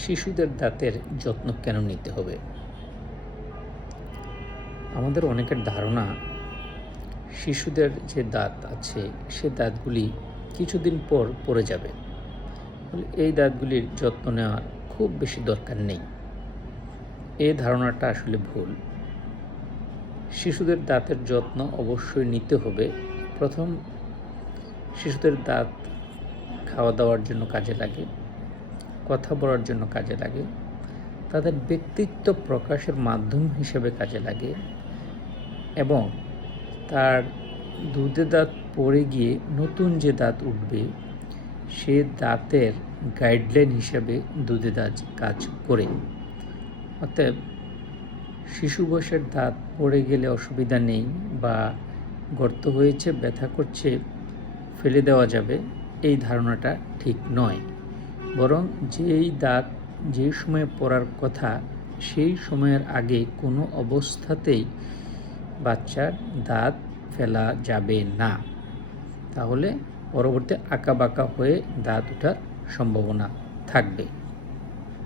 শিশুদের দাঁতের যত্ন কেন নিতে হবে? আমাদের অনেকের ধারণা শিশুদের যে দাঁত আছে সে দাঁতগুলি কিছুদিন পর পড়ে যাবে, এই দাঁতগুলির যত্ন নেওয়ার খুব বেশি দরকার নেই। এই ধারণাটা আসলে ভুল। শিশুদের দাঁতের যত্ন অবশ্যই নিতে হবে। প্রথম, শিশুদের দাঁত খাওয়া দাওয়ার জন্য কাজে লাগে, কথা বলার জন্য কাজে লাগে, তাদের ব্যক্তিত্ব প্রকাশের মাধ্যম হিসেবে কাজে লাগে এবং তার দুধে দাঁত পড়ে গিয়ে নতুন যে দাঁত উঠবে সে দাঁতের গাইডলাইন হিসেবে দুধে দাঁত কাজ করে। অতএব শিশু বয়সের দাঁত পড়ে গেলে অসুবিধা নেই বা গর্ত হয়েছে, ব্যথা করছে, ফেলে দেওয়া যাবে, এই ধারণাটা ঠিক নয়। বরং যেই দাঁত যে সময়ে পড়ার কথা সেই সময়ের আগে কোনো অবস্থাতেই বাচ্চার দাঁত ফেলা যাবে না, তাহলে পরবর্তী আঁকাবাঁকা হয়ে দাঁত ওঠার সম্ভাবনা থাকবে।